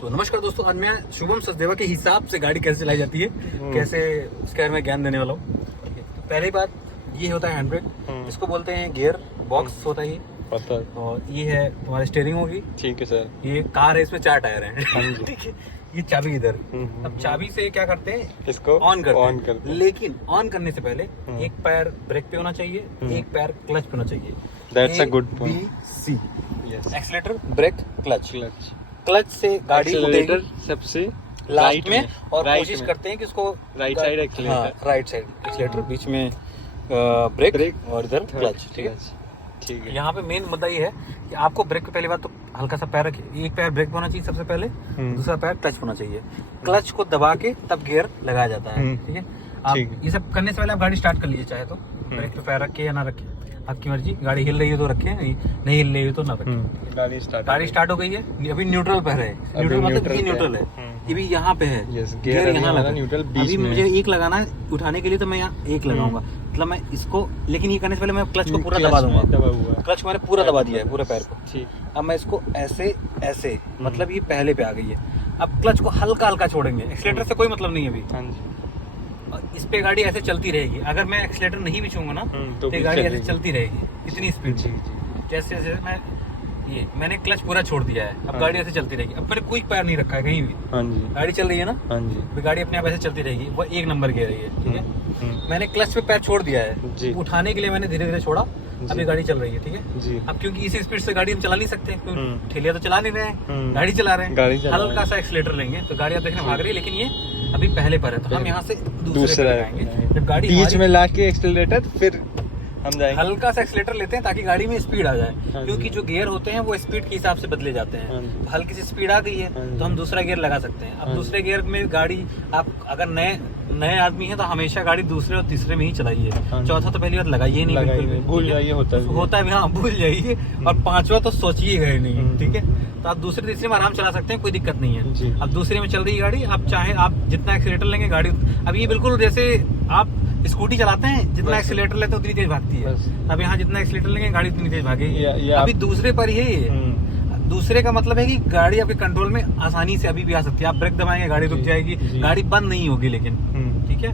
तो नमस्कार दोस्तों, आज मैं शुभम सचदेवा के हिसाब से गाड़ी कैसे चलाई जाती है, कैसे उसके बारे में ज्ञान देने वाला हूँ। तो पहली बात ये होता है हैंड ब्रेक, इसको बोलते हैं गियर बॉक्स होता है ये, और ये है तुम्हारी स्टीयरिंग होगी। ठीक है सर। ये कार है, इसमें 4 टायर हैं। ठीक है, ये चाबी इधर। अब चाबी से क्या करते हैं, इसको ऑन करते हैं। लेकिन ऑन करने से पहले एक पैर ब्रेक पे होना चाहिए, एक पैर क्लच पे होना चाहिए। That's a good point. ABC, yes. Accelerator, brake, clutch. Clutch clutch से गाड़ी उठेगी सबसे लास्ट में, और राइट कोशिश में। करते हैं कि उसको राइट साइड एक्सीलेटर। हाँ, राइट साइड एक्सीलेटर, बीच में ब्रेक और इधर क्लच। ठीक है, ठीक है। यहाँ पे मेन मुद्दा ये है कि आपको ब्रेक पे पहली बात तो हल्का सा पैर रखिए, एक पैर ब्रेक पे होना चाहिए सबसे पहले, दूसरा पैर क्लच पे होना चाहिए। क्लच को दबा के तब गियर लगाया जाता है। ठीक है, आप ये सब करने से पहले आप गाड़ी स्टार्ट कर लीजिए, चाहे तो ब्रेक पे पैर रखे या ना रखे, आपकी मर्जी। गाड़ी हिल रही है तो रखे, नहीं हिल रही है तो ना रखे। गाड़ी स्टार्ट हो गई है, अभी न्यूट्रल पे है। न्यूट्रल मतलब ये न्यूट्रल है, ये भी यहाँ पे है। गियर यहाँ लगा न्यूट्रल अभी बीच में। मुझे एक लगाना है उठाने के लिए, तो मैं यहाँ एक लगाऊंगा। मतलब मैं इसको, लेकिन ये करने से पहले मैं क्लच को पूरा दबा दूंगा। क्लच मैंने पूरा दबा दिया है, पूरे पैर को। ठीक। अब मैं इसको ऐसे ऐसे, मतलब ये पहले पे आ गई है। अब क्लच को हल्का हल्का छोड़ेंगे, एक्सीलेटर से कोई मतलब नहीं है अभी। हाँ जी। इस पे गाड़ी ऐसे चलती रहेगी, अगर मैं एक्सीलेटर नहीं भी छूंगा ना तो ये गाड़ी ऐसे चलती रहेगी, इतनी स्पीड से। जैसे जैसे मैंने क्लच पूरा छोड़ दिया है, अब गाड़ी ऐसे चलती रहेगी। अब मैंने कोई पैर नहीं रखा है कहीं भी। हाँ जी। गाड़ी चल रही है ना, हाँ जी। तो गाड़ी अपने आप ऐसे चलती रहेगी, वो 1 नंबर गियर है। ठीक है, मैंने क्लच पे पैर छोड़ दिया है, उठाने के लिए मैंने धीरे धीरे छोड़ा, अभी गाड़ी चल रही है। ठीक है जी। अब क्योंकि इसी स्पीड से गाड़ी हम चला नहीं सकते, ठेलिया तो चला नहीं रहे हैं, गाड़ी चला रहे हैं। हल्का सा एक्सीलेटर लेंगे तो गाड़ी आप देखने भाग रही है, लेकिन ये अभी पहले पर है, तो हम यहाँ से दूसरे पे लगाएंगे। जब गाड़ी बीच में ला के एक्सीलरेटर, फिर हम जाएंगे। हल्का सा एक्सीलेटर लेते हैं ताकि गाड़ी में स्पीड आ जाए, क्योंकि जो गियर होते हैं वो स्पीड के हिसाब से बदले जाते हैं। तो हल्की सी स्पीड आ गई है तो हम दूसरा गियर लगा सकते हैं। अब दूसरे गियर में गाड़ी, आप अगर नए आदमी है तो हमेशा गाड़ी दूसरे और तीसरे में ही चलाइए, चौथा तो पहली बार लगाइए नहीं, बिल्कुल भूल जाइए। होता है हाँ, भूल जाइए। और 5वां तो सोचिएगा ही नहीं। ठीक है, तो आप दूसरे तीसरे में आराम चला सकते हैं, कोई दिक्कत नहीं है। अब दूसरे में चल रही है गाड़ी, आप चाहे आप जितना एक्सीलेटर लेंगे गाड़ी, अब ये बिल्कुल जैसे आप स्कूटी चलाते हैं, जितना एक्सीलेटर लेते हैं उतनी तेज भागती है। अब यहाँ जितना एक्सीलेटर लेंगे गाड़ी उतनी तेज भागेगी। अभी दूसरे पर ही है। दूसरे का मतलब है कि गाड़ी आपके कंट्रोल में आसानी से अभी भी आ सकती है। आप ब्रेक दबाएंगे गाड़ी रुक जाएगी, गाड़ी बंद नहीं होगी। लेकिन ठीक है,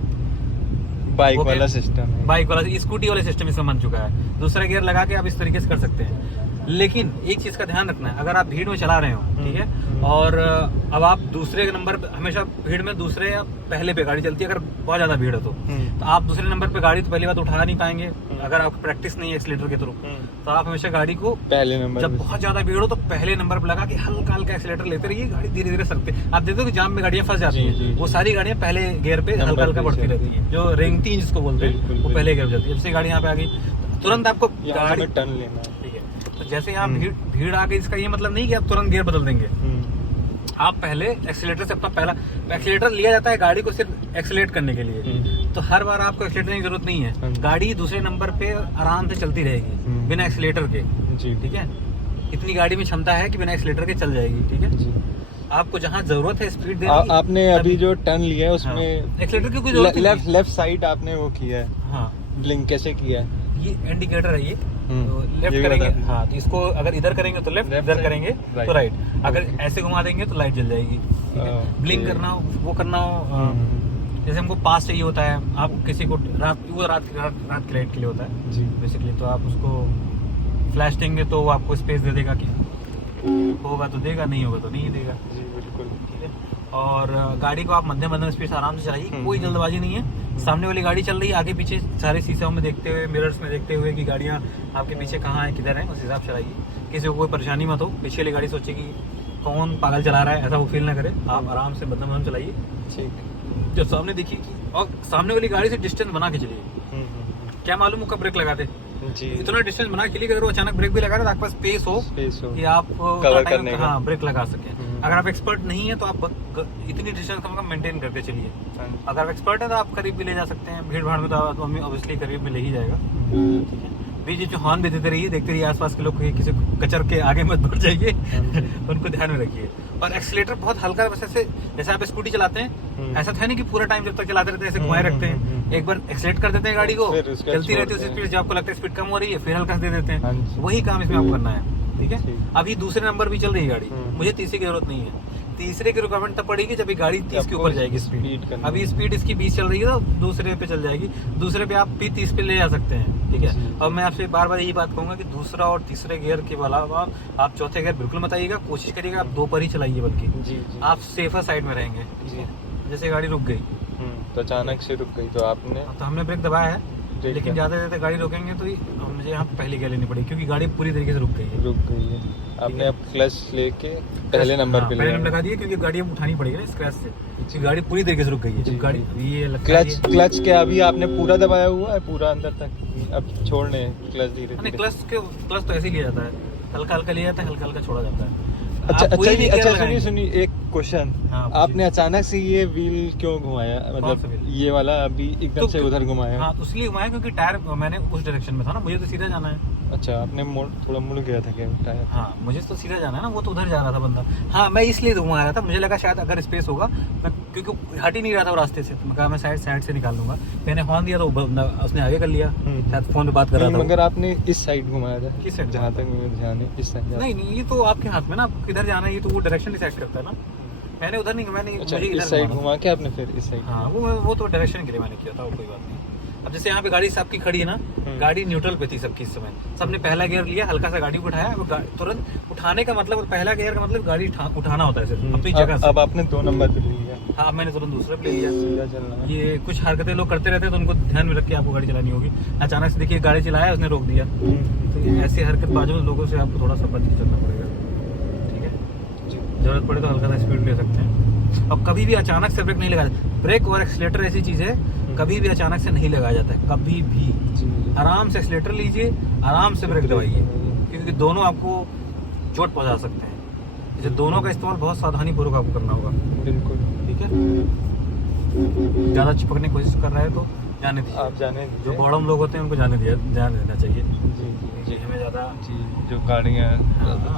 बाइक वाला सिस्टम है। बाइक वाला, स्कूटी वाला सिस्टम इसमें बन चुका है। दूसरा गियर लगा के आप इस तरीके से कर सकते हैं। लेकिन एक चीज का ध्यान रखना है, अगर आप भीड़ में चला रहे हो, ठीक है, और अब आप दूसरे नंबर पे, हमेशा भीड़ में दूसरे या पहले पे गाड़ी चलती है, अगर बहुत ज्यादा भीड़ है तो आप दूसरे नंबर पे गाड़ी तो पहली बात उठा नहीं पाएंगे, अगर आपको प्रैक्टिस नहीं है एक्सीलेटर के थ्रू। तो आप हमेशा गाड़ी को पहले नंबर, जब बहुत ज्यादा भीड़ हो तो पहले नंबर पे लगा के हल्का हल्का एक्सीलेटर लेते रहिए, गाड़ी धीरे धीरे सरकते। आप देखते हो कि जाम में गाड़ियां फंस जाती है, वो सारी गाड़ियां पहले गियर पे हल्का हल्का बढ़ती रहती है, जो रेंगती जिसको बोलते हैं, वो पहले गियर पे चलती है। जब से गाड़ी यहाँ पे आ गई तुरंत आपको गाड़ी टर्न लेना है। ठीक है, तो जैसे यहाँ भीड़ आ गई, इसका ये मतलब नहीं कि आप तुरंत गियर बदल देंगे। आप पहले एक्सीलेटर से अपना पहला एक्सीलेटर लिया जाता है गाड़ी को सिर्फ एक्सीलेट करने के लिए, तो हर बार आपको एक्सीलेटर की जरूरत नहीं है। गाड़ी दूसरे नंबर पे आराम से चलती रहेगी बिना एक्सीलेटर के। ठीक है, इतनी गाड़ी में क्षमता है कि बिना एक्सीलेटर के चल जाएगी। ठीक है, आपको जहाँ जरूरत है स्पीड देने की, आपने अभी जो टर्न लिया है उसमें एक्सीलेटर की कोई जरूरत नहीं। लेफ्ट साइड आपने वो किया है। हाँ, ब्लिंक कैसे किया है? ये इंडिकेटर है, ये तो लेफ्ट करेंगे, हाँ, तो इसको अगर इधर करेंगे तो लेफ्ट, इधर करेंगे तो राइट, अगर ऐसे घुमा देंगे तो लाइट जल जाएगी। ब्लिंक करना हो, वो करना हो, जैसे हमको पास चाहिए होता है, आप किसी को रात की लाइट के लिए होता है जी बेसिकली, तो आप उसको फ्लैश देंगे तो वो आपको स्पेस दे देगा कि होगा तो देगा, नहीं होगा तो नहीं देगा। जी बिल्कुल। ठीक है, और गाड़ी को आप मध्यम स्पीड से आराम से चलाइए, कोई जल्दबाजी नहीं है। सामने वाली गाड़ी चल रही है, आगे पीछे सारे शीशों में देखते हुए, मिरर्स में देखते हुए कि गाड़ियाँ आपके पीछे कहाँ है, किधर है, उस हिसाब से चलाइए। किसी को कोई परेशानी मत हो, पीछे वाली गाड़ी सोचेगी कौन पागल चला रहा है, ऐसा वो फील ना करे। आप आराम से मध्यम चलाइए। ठीक, जब सामने देखिए और सामने वाली गाड़ी से डिस्टेंस बना के चलिए। क्या मालूम वो कब ब्रेक लगा दे, इतना डिस्टेंस बना के लिए अगर वो अचानक ब्रेक भी लगा रहे तो आपके पास स्पेस हो कि आप कवर करने का, हाँ, ब्रेक लगा सकें। अगर आप एक्सपर्ट नहीं है तो आप इतनी डिस्टेंस कम कम मेंटेन करके चलिए। अगर आप एक्सपर्ट है तो आप करीब भी ले जा सकते हैं, भीड़ भाड़ में तो ऑब्वियसली करीब में ले ही जाएगा। ठीक है, बीच में हॉर्न भी देते रहिए, देखते रहिए आसपास के लोग किसी कचर के आगे मत बढ़ जाइए। उनको ध्यान में रखिए। और एक्सीलेटर बहुत हल्का, वैसे जैसे आप स्कूटी चलाते हैं, ऐसा था नहीं कि पूरा टाइम जब तक चलाते रहते हैं ऐसे घुमाए रखते हैं। एक बार एक्सीलेट कर देते हैं गाड़ी को, चलती रहती है उसी स्पीड, जब आपको लगता है स्पीड कम हो रही है फिर हल्का दे देते हैं। वही काम इसमें आपको करना है। ठीक है, अभी दूसरे नंबर भी चल रही है गाड़ी, मुझे तीसरे की जरूरत नहीं है, तीसरे की रिक्वायरमेंट तब पड़ेगी जब ये गाड़ी 30 के ऊपर जाएगी स्पीड। करना अभी स्पीड इसकी 20 चल रही है तो दूसरे पे चल जाएगी, दूसरे पे आप भी 30 पे ले जा सकते हैं, ठीक है। और मैं आपसे बार बार यही बात कहूंगा कि दूसरा और तीसरे गियर के अलावा आप चौथे गियर बिल्कुल मत आइएगा, कोशिश करिएगा आप 2 पर ही चलाइए, बल्कि जी आप सेफर साइड में रहेंगे, ठीक है। जैसे गाड़ी रुक गई तो अचानक से रुक गई तो आपने तो हमने ब्रेक दबाया है, लेकिन ज्यादा देर तक गाड़ी रोकेंगे तो मुझे यहाँ पहली गियर लेनी पड़ेगी, क्योंकि गाड़ी पूरी तरीके से रुक गई है। आपने अब क्लच लेके पहले नंबर पे पहले नंबर लगा दिए, क्योंकि गाड़ी अब उठानी पड़ेगी ना स्क्रैच से, क्योंकि गाड़ी पूरी तरीके से रुक गई है। जब गाड़ी ये लगता है क्लच क्या अभी आपने पूरा दबाया हुआ है पूरा अंदर तक, अब छोड़ने क्लच धीरे नहीं, क्लच तो ऐसे ही लिया जाता है, हल्का हल्का लिया जाता है, हल्का हल्का छोड़ा जाता है। अच्छा सुनिए एक क्वेश्चन, हाँ, आपने अचानक से ये व्हील क्यों घुमाया, मतलब ये वाला अभी एकदम से उधर घुमाया? हाँ, तो इसलिए घुमाया क्योंकि टायर मैंने उस डायरेक्शन में था ना, मुझे तो सीधा जाना है। अच्छा, आपने थोड़ा मुड़ गया था क्या टायर? हाँ, मुझे तो सीधा जाना है ना, वो तो उधर जा रहा था बंदा। हाँ, मैं इसलिए घुमा रहा था, मुझे लगा शायद अगर स्पेस होगा, मैं क्योंकि हट ही नहीं रहा था वो रास्ते से, तो मैं कहा मैं साइड से निकाल लूंगा। मैंने हॉर्न दिया तो उसने आगे कर लिया, शायद फोन पे बात कर रहा था। मगर आपने इस साइड घुमाया था? किस साइड? जहाँ तक मुझे ध्यान है इस साइड। नहीं, ये तो आपके हाथ में ना, आपको किधर जाना है, ये तो वो डायरेक्शन डिसाइड करता है ना। मैंने उधर नहीं, मैंने अच्छा, इस साइड घुमा के आपने फिर इस साइड? हाँ, वो तो डायरेक्शन के लिए मैंने किया था, वो कोई बात नहीं। अब जैसे यहाँ पे गाड़ी सबकी खड़ी है ना, गाड़ी न्यूट्रल पे थी सबकी इस समय, सबने पहला गियर लिया, हल्का सा गाड़ी को उठाया, वो तुरंत उठाने का मतलब, पहला गियर का मतलब गाड़ी उठाना होता है सिर्फ अपनी जगह से। अब आपने 2 नंबर पे ले लिया? हाँ, मैंने तुरंत दूसरे पे ले लिया। सीधा चलना है। ये कुछ हरकतें लोग करते रहते हैं, तो उनको ध्यान में रख के आपको गाड़ी चलानी होगी। अचानक से देखिए गाड़ी चलाया, उसने रोक दिया, तो ऐसे हरकतबाजों लोगों से आपको थोड़ा सा बच के चलना पड़ेगा, ठीक है। जरूरत पड़े तो हल्का सा स्पीड ले सकते हैं। अब कभी भी अचानक से ब्रेक नहीं लगाया, ब्रेक और एक्सीलेटर ऐसी चीज है, कभी भी अचानक से नहीं लगाया जाता है, कभी भी। आराम से एक्सीलेटर लीजिए, आराम से ब्रेक दबाइए, क्योंकि दोनों आपको चोट पहुंचा सकते हैं। इसे दोनों का इस्तेमाल बहुत सावधानी पूर्वक आपको करना होगा, बिल्कुल, ठीक है। ज्यादा चिपकने की कोशिश कर रहा है तो जाने दीजिए, आप जाने जो बॉडम लोग होते हैं उनको जाने देना चाहिए। जी, हमें ज्यादा जो गाड़ियाँ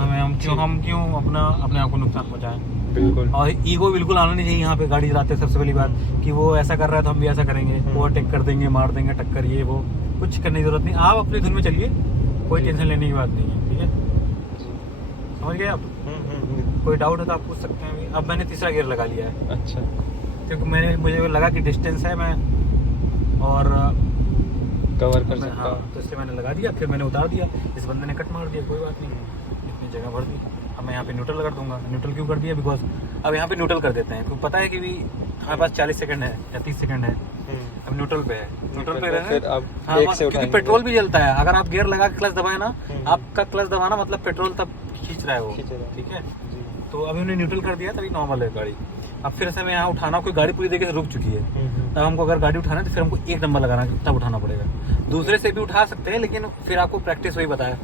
हम क्यों अपने आप को नुकसान पहुंचाएं। बिल्कुल। और ईगो बिल्कुल आना नहीं चाहिए यहाँ पे गाड़ी चलाते। सबसे पहली बात कि वो ऐसा कर रहा है तो हम भी ऐसा करेंगे, ओवरटेक कर देंगे, मार देंगे, टक्कर, ये वो कुछ करने की जरूरत नहीं। आप अपनी धुन में चलिए, कोई टेंशन लेने की बात नहीं है, ठीक है। समझ गए आप? कोई डाउट है तो आप पूछ सकते हैं अभी। अब मैंने तीसरा गियर लगा लिया है। अच्छा, क्योंकि मुझे लगा कि डिस्टेंस है, मैं और कवर कर सकता हाँ, तो इसलिए मैंने लगा दिया, फिर मैंने उतार दिया, इस बंदे ने कट मार दिया, कोई बात नहीं, इतनी जगह भर दी। अब मैं यहाँ पे न्यूट्रल कर दूंगा। न्यूट्रल क्यों कर दिया? बिकॉज अब यहाँ पे न्यूट्रल कर देते हैं, क्योंकि पता है कि भी हमारे पास 40 सेकंड है या 30 सेकंड है, अब न्यूट्रल पे है, न्यूट्रल पे रहे। हाँ, क्योंकि पेट्रोल भी जलता है। अगर आप गियर लगा के क्लच दबाए ना, आपका क्लच दबाना मतलब पेट्रोल तब खींच रहा है वो, ठीक है। तो अभी उन्हें न्यूट्रल कर दिया, तभी नॉर्मल है गाड़ी। अब फिर से मैं यहाँ उठाना, कोई गाड़ी पूरी तरीके से रुक चुकी है, तब हमको अगर गाड़ी उठाना है तो फिर हमको 1 नंबर लगाना, तब उठाना पड़ेगा। दूसरे से भी उठा सकते हैं, लेकिन फिर आपको प्रैक्टिस वही बताया,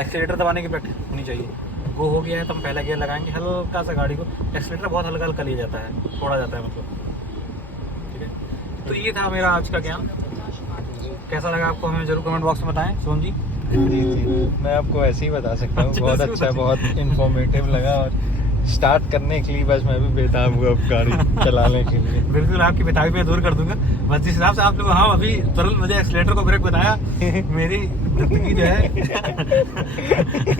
एक्सीलेटर दबाने की प्रैक्टिस होनी चाहिए। वो हो गया है तो हम पहला गियर लगाएंगे, हल्का सा गाड़ी को, एक्सीलेटर बहुत हल्का हल्का लिया जाता है, छोड़ा जाता है मतलब, ठीक है। तो ये था मेरा आज का ज्ञान। कैसा लगा आपको हमें जरूर कमेंट बॉक्स में बताएं। सोम जी मैं आपको ऐसे ही बता सकता हूँ, बहुत अच्छा, बहुत इंफॉर्मेटिव लगा, और स्टार्ट करने के लिए बस मैं भी बेताब हुआ गाड़ी चलाने के लिए। बिल्कुल, आपकी बेताबी मैं दूर कर दूंगा। बस जिस हिसाब से आपने वहाँ अभी तुरंत मुझे एक्सीलेटर को ब्रेक बताया, मेरी जिंदगी जो है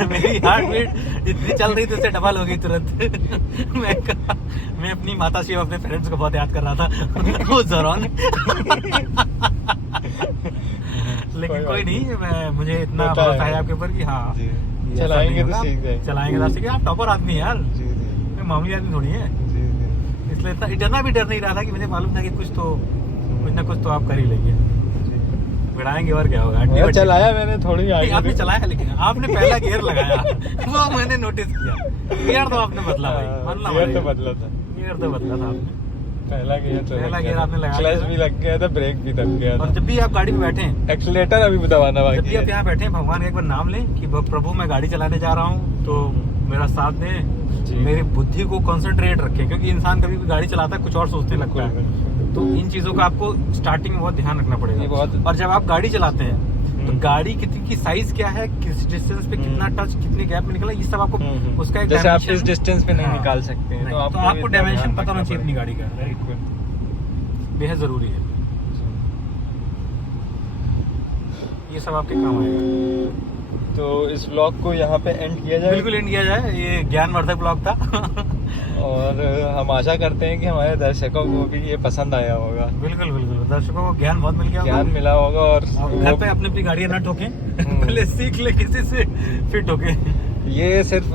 मेरी हार्ट बीट इतनी चल रही थी, उससे डबल हो गई तुरंत। मैं अपनी माता श्री, अपने पेरेंट्स को बहुत याद कर रहा था उस दौरान। लेकिन कोई नहीं, मुझे इतना भरोसा है आपके ऊपर कि हाँ चलाएंगे तो सीख जाएंगे, चलाएंगे तो सीखेंगे। आप टॉपर आदमी यार, मामूली आदमी थोड़ी है, इसलिए इतना डरना भी डर नहीं रहा था कि मुझे मालूम था कि कुछ ना कुछ तो आप कर ही लेंगे, भिड़ाएंगे और क्या होगा। चलाया मैंने थोड़ी आगे, आपने चलाया, लेकिन आपने पहला गियर लगाया वो मैंने नोटिस किया। गियर तो आपने बदला भाई, मानना गियर तो बदला था, गियर तो बदला था आपने। पहला गियर आपने लगाया, क्लच भी लग गया था, ब्रेक भी दब गया था। और जब भी आप गाड़ी में बैठे, एक्सीलेटर अभी दबाना बाकी है। जब भी आप यहाँ बैठे, भगवान का एक बार नाम लें कि प्रभु मैं गाड़ी चलाने जा रहा हूँ, तो मेरा साथ दें, मेरी बुद्धि को कंसंट्रेट रखें, क्योंकि इंसान कभी भी गाड़ी चलाता है कुछ और सोचने लगता है। तो इन चीजों का आपको स्टार्टिंग में बहुत ध्यान रखना पड़ेगा। और जब आप गाड़ी चलाते हैं तो गाड़ी कितनी की साइज क्या है, किस डिस्टेंस पे कितना टच, कितने गैप में निकला, ये सब आपको उसका एक जैसे आप इस डिस्टेंस पे नहीं निकाल सकते हैं, तो आपको डायमेंशन पता होना चाहिए अपनी गाड़ी का, बेहद जरूरी है। ये सब आपके काम आएगा। तो इस व्लॉग को यहाँ पे एंड किया जाए? बिल्कुल एंड किया जाए। ये ज्ञानवर्धक ब्लॉग था। और हम आशा करते हैं कि हमारे दर्शकों को भी ये पसंद आया होगा, बिल्कुल बिल्कुल, दर्शकों को ज्ञान बहुत मिल गया होगा। ज्ञान मिला होगा। और घर पे अपनी अपनी गाड़ियां ना ठोकें, पहले सीख ले किसी से फिर ठोके। ये सिर्फ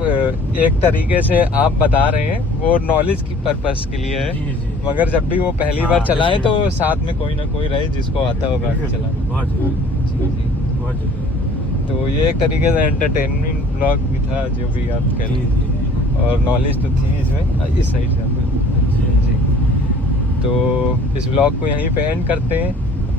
एक तरीके से आप बता रहे हैं, वो नॉलेज की पर्पस के लिए है। जी जी, मगर जब भी वो पहली हाँ, बार चलाएं जैसे- तो साथ में कोई ना कोई रहे जिसको आता हो गाड़ी बिल्कुल, चलाना। बहुत जरूरी, जी जी। बहुत जरूरी। तो ये एक तरीके से एंटरटेनमेंट ब्लॉग भी था, जो भी आप कह जी लीजिए, जी और नॉलेज तो थी इसमें। इस साइड से जी। जी। तो इस ब्लॉग को यहीं पे एंड करते हैं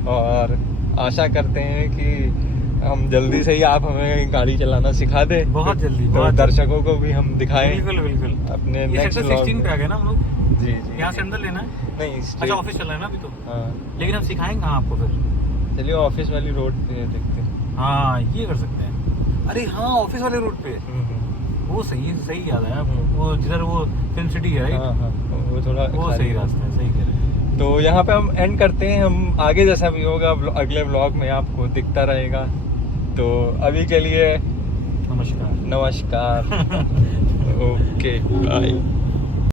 और आशा करते हैं कि हम जल्दी से ही आप हमें गाड़ी चलाना सिखा दें। बहुत जल्दी, तो बहुत दर्शकों को भी हम दिखाएं बिल्कुल बिल्कुल। अपने ये नेक्स्ट सेक्टर ब्लॉग 16 पे आ गए ना हम लोग, जी जी। यहाँ से अंदर लेना है। नहीं अच्छा, straight- ऑफिस चलना है ना अभी तो, हाँ, लेकिन हम सिखाएंगे कहाँ आपको फिर। चलिए ऑफिस वाली रोड पे देखते हैं। हाँ, ये कर सकते हैं। अरे हाँ, ऑफिस वाले रूट पे, वो सही सही याद आया आपको, वो जिधर वो फिल्म सिटी है राइट, हाँ हाँ, वो थोड़ा वो खाली सही है। रास्ता है, सही कह रहे हैं। तो यहाँ पे हम एंड करते हैं। हम आगे जैसा भी होगा अगले व्लॉग में आपको दिखता रहेगा। तो अभी के लिए नमस्कार। नमस्कार। Okay bye.